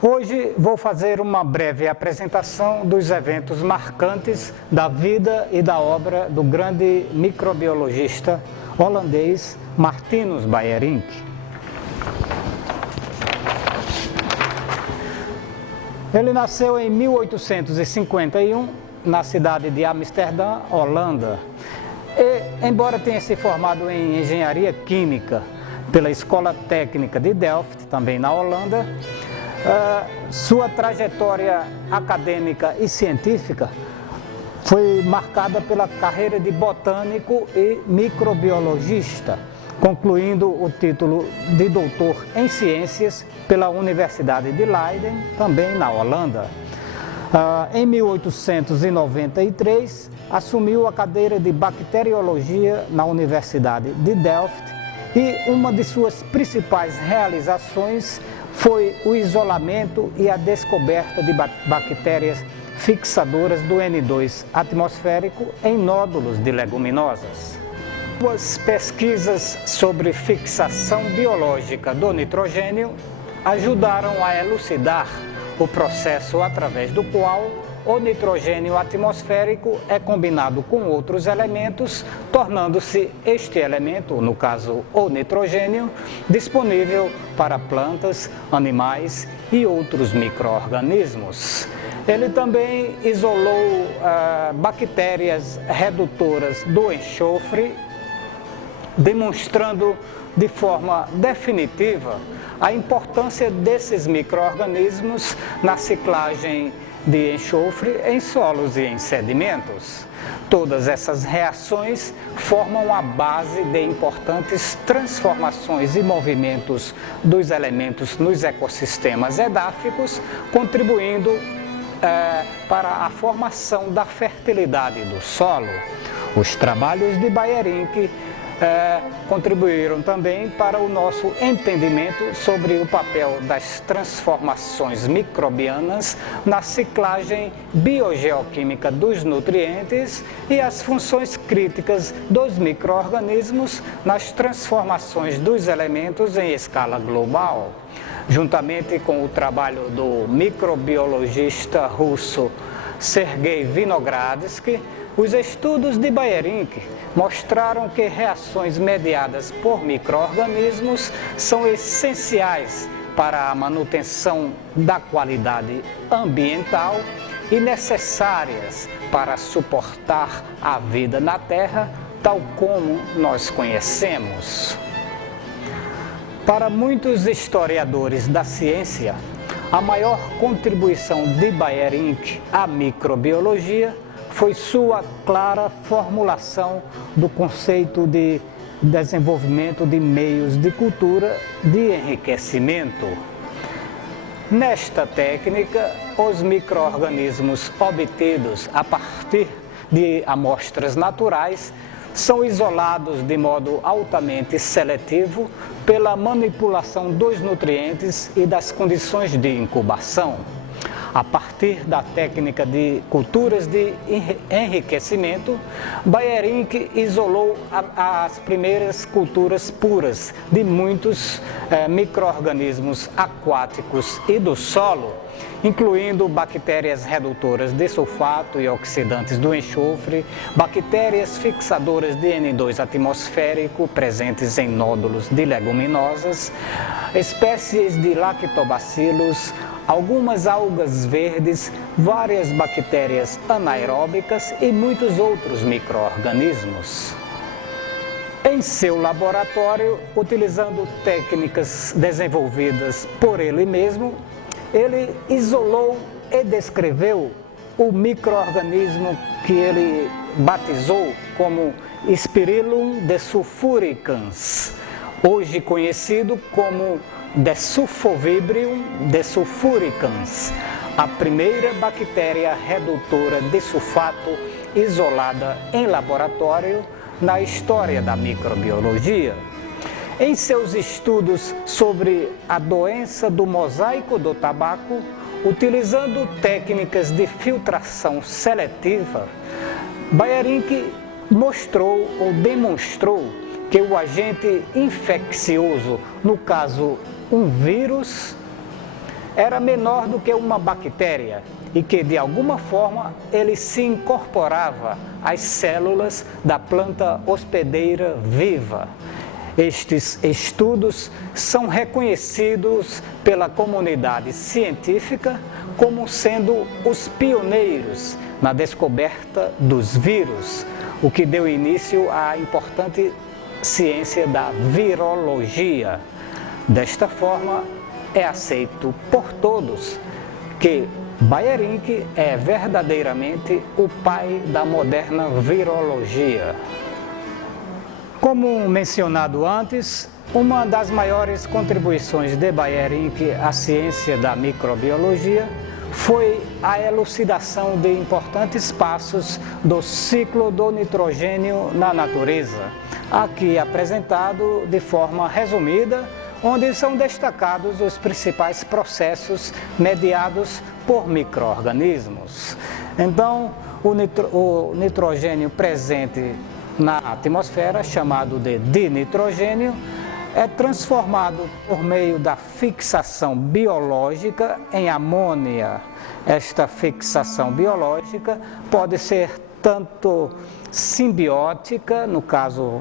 Hoje vou fazer uma breve apresentação dos eventos marcantes da vida e da obra do grande microbiologista holandês Martinus Beijerinck. Ele nasceu em 1851 na cidade de Amsterdã, Holanda, e, embora tenha se formado em engenharia química pela Escola Técnica de Delft, também na Holanda, sua trajetória acadêmica e científica foi marcada pela carreira de botânico e microbiologista, concluindo o título de doutor em ciências pela Universidade de Leiden, também na Holanda. Em 1893, assumiu a cadeira de bacteriologia na Universidade de Delft e uma de suas principais realizações foi o isolamento e a descoberta de bactérias fixadoras do N2 atmosférico em nódulos de leguminosas. Suas pesquisas sobre fixação biológica do nitrogênio ajudaram a elucidar o processo através do qual o nitrogênio atmosférico é combinado com outros elementos, tornando-se este elemento, no caso o nitrogênio, disponível para plantas, animais e outros micro-organismos. Ele também isolou bactérias redutoras do enxofre, demonstrando de forma definitiva a importância desses micro-organismos na ciclagem de enxofre em solos e em sedimentos. Todas essas reações formam a base de importantes transformações e movimentos dos elementos nos ecossistemas edáficos, contribuindo para a formação da fertilidade do solo. Os trabalhos de Beijerinck contribuíram também para o nosso entendimento sobre o papel das transformações microbianas na ciclagem biogeoquímica dos nutrientes e as funções críticas dos micro-organismos nas transformações dos elementos em escala global. Juntamente com o trabalho do microbiologista russo Sergei Vinogradsky, os estudos de Beijerinck mostraram que reações mediadas por micro-organismos são essenciais para a manutenção da qualidade ambiental e necessárias para suportar a vida na Terra, tal como nós conhecemos. Para muitos historiadores da ciência, a maior contribuição de Beijerinck à microbiologia foi sua clara formulação do conceito de desenvolvimento de meios de cultura de enriquecimento. Nesta técnica, os micro-organismos obtidos a partir de amostras naturais são isolados de modo altamente seletivo pela manipulação dos nutrientes e das condições de incubação. A partir da técnica de culturas de enriquecimento, Beijerinck isolou as primeiras culturas puras de muitos micro-organismos aquáticos e do solo, incluindo bactérias redutoras de sulfato e oxidantes do enxofre, bactérias fixadoras de N2 atmosférico presentes em nódulos de leguminosas, espécies de lactobacilos, algumas algas verdes, várias bactérias anaeróbicas e muitos outros micro-organismos. Em seu laboratório, utilizando técnicas desenvolvidas por ele mesmo, ele isolou e descreveu o micro-organismo que ele batizou como Spirillum desulfuricans, hoje conhecido como Desulfovibrium desulfuricans, a primeira bactéria redutora de sulfato isolada em laboratório na história da microbiologia. Em seus estudos sobre a doença do mosaico do tabaco, utilizando técnicas de filtração seletiva, Beijerinck mostrou ou demonstrou que o agente infeccioso, no caso um vírus, era menor do que uma bactéria e que, de alguma forma, ele se incorporava às células da planta hospedeira viva. Estes estudos são reconhecidos pela comunidade científica como sendo os pioneiros na descoberta dos vírus, o que deu início à importante ciência da virologia. Desta forma, é aceito por todos que Bajerink é verdadeiramente o pai da moderna virologia. Como mencionado antes, uma das maiores contribuições de Bajerink à ciência da microbiologia foi a elucidação de importantes passos do ciclo do nitrogênio na natureza, aqui apresentado de forma resumida, onde são destacados os principais processos mediados por micro-organismos. Então, o nitrogênio presente na atmosfera, chamado de dinitrogênio, é transformado por meio da fixação biológica em amônia. Esta fixação biológica pode ser tanto simbiótica, no caso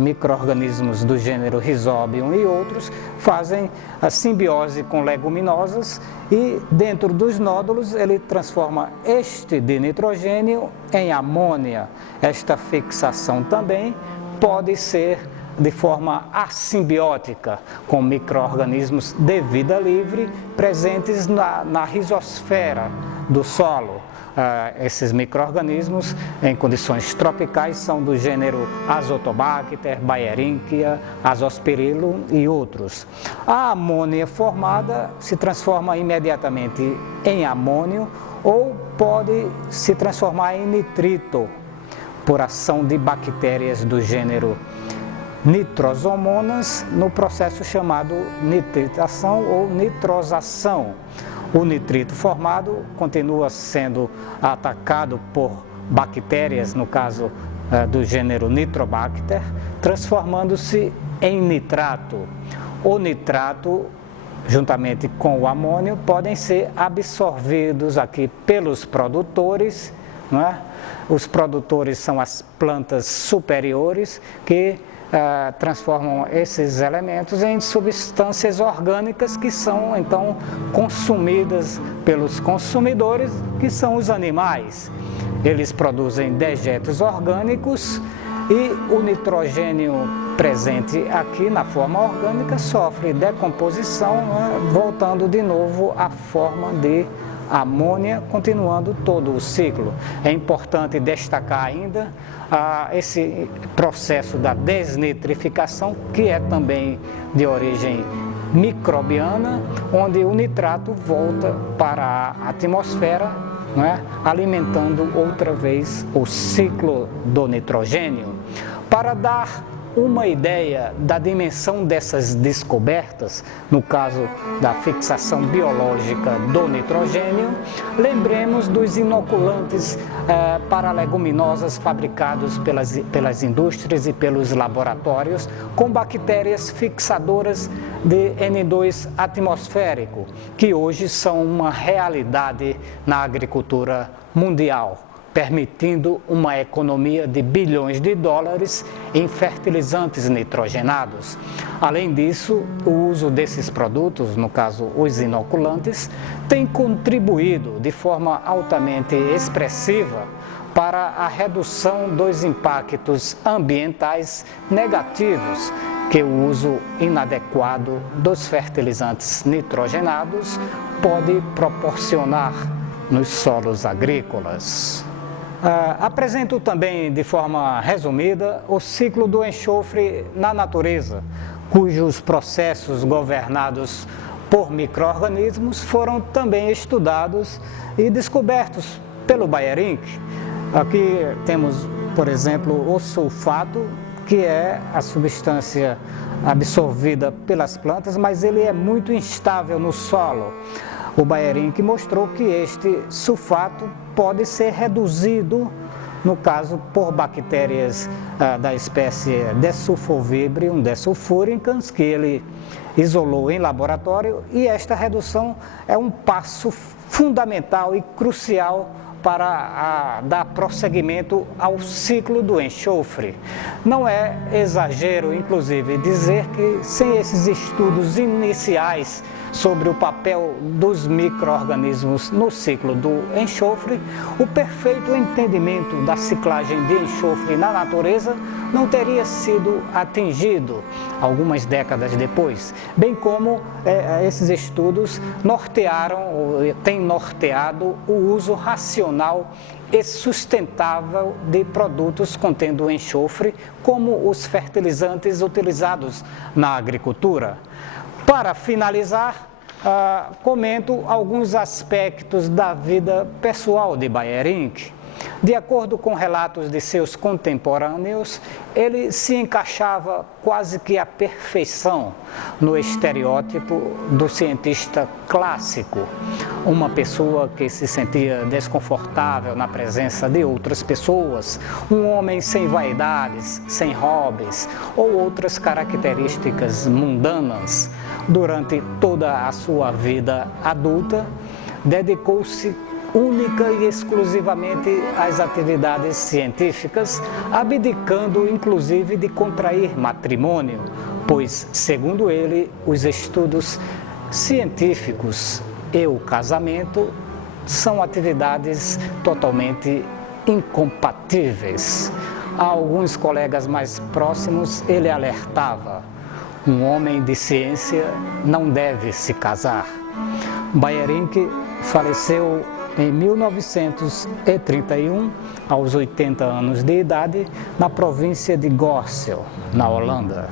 micro-organismos do gênero Rhizobium e outros fazem a simbiose com leguminosas e dentro dos nódulos ele transforma este dinitrogênio em amônia. Esta fixação também pode ser de forma assimbiótica, com micro-organismos de vida livre presentes na rizosfera do solo. Esses micro-organismos em condições tropicais são do gênero Azotobacter, Bayerinkia, Azospirillum e outros. A amônia formada se transforma imediatamente em amônio ou pode se transformar em nitrito por ação de bactérias do gênero Nitrosomonas no processo chamado nitritação ou nitrosação. O nitrito formado continua sendo atacado por bactérias, no caso do gênero Nitrobacter, transformando-se em nitrato. O nitrato, juntamente com o amônio, podem ser absorvidos aqui pelos produtores, não é? Os produtores são as plantas superiores que transformam esses elementos em substâncias orgânicas que são então consumidas pelos consumidores, que são os animais. Eles produzem dejetos orgânicos e o nitrogênio presente aqui na forma orgânica sofre decomposição, voltando de novo à forma de amônia, continuando todo o ciclo. É importante destacar ainda esse processo da desnitrificação, que é também de origem microbiana, onde o nitrato volta para a atmosfera, não é? Alimentando outra vez o ciclo do nitrogênio. Para dar uma ideia da dimensão dessas descobertas, no caso da fixação biológica do nitrogênio, lembremos dos inoculantes para leguminosas fabricados pelas indústrias e pelos laboratórios com bactérias fixadoras de N2 atmosférico, que hoje são uma realidade na agricultura mundial, permitindo uma economia de bilhões de dólares em fertilizantes nitrogenados. Além disso, o uso desses produtos, no caso os inoculantes, tem contribuído de forma altamente expressiva para a redução dos impactos ambientais negativos que o uso inadequado dos fertilizantes nitrogenados pode proporcionar nos solos agrícolas. Apresento também de forma resumida o ciclo do enxofre na natureza, cujos processos governados por micro-organismos foram também estudados e descobertos pelo Bajerink. Aqui temos, por exemplo, o sulfato, que é a substância absorvida pelas plantas, mas ele é muito instável no solo. O Bajerink mostrou que este sulfato pode ser reduzido no caso por bactérias da espécie Desulfovibrium desulfuricans, que ele isolou em laboratório, e esta redução é um passo fundamental e crucial para dar prosseguimento ao ciclo do enxofre. Não é exagero, inclusive, dizer que sem esses estudos iniciais sobre o papel dos micro-organismos no ciclo do enxofre, o perfeito entendimento da ciclagem de enxofre na natureza não teria sido atingido algumas décadas depois, bem como esses estudos têm norteado o uso racional e sustentável de produtos contendo enxofre, como os fertilizantes utilizados na agricultura. Para finalizar, comento alguns aspectos da vida pessoal de Bajerink. De acordo com relatos de seus contemporâneos, ele se encaixava quase que à perfeição no estereótipo do cientista clássico, uma pessoa que se sentia desconfortável na presença de outras pessoas, um homem sem vaidades, sem hobbies ou outras características mundanas. Durante toda a sua vida adulta, dedicou-se única e exclusivamente às atividades científicas, abdicando inclusive de contrair matrimônio, pois, segundo ele, os estudos científicos e o casamento são atividades totalmente incompatíveis. A alguns colegas mais próximos ele alertava: um homem de ciência não deve se casar. Bajerink faleceu em 1931, aos 80 anos de idade, na província de Gossel, na Holanda.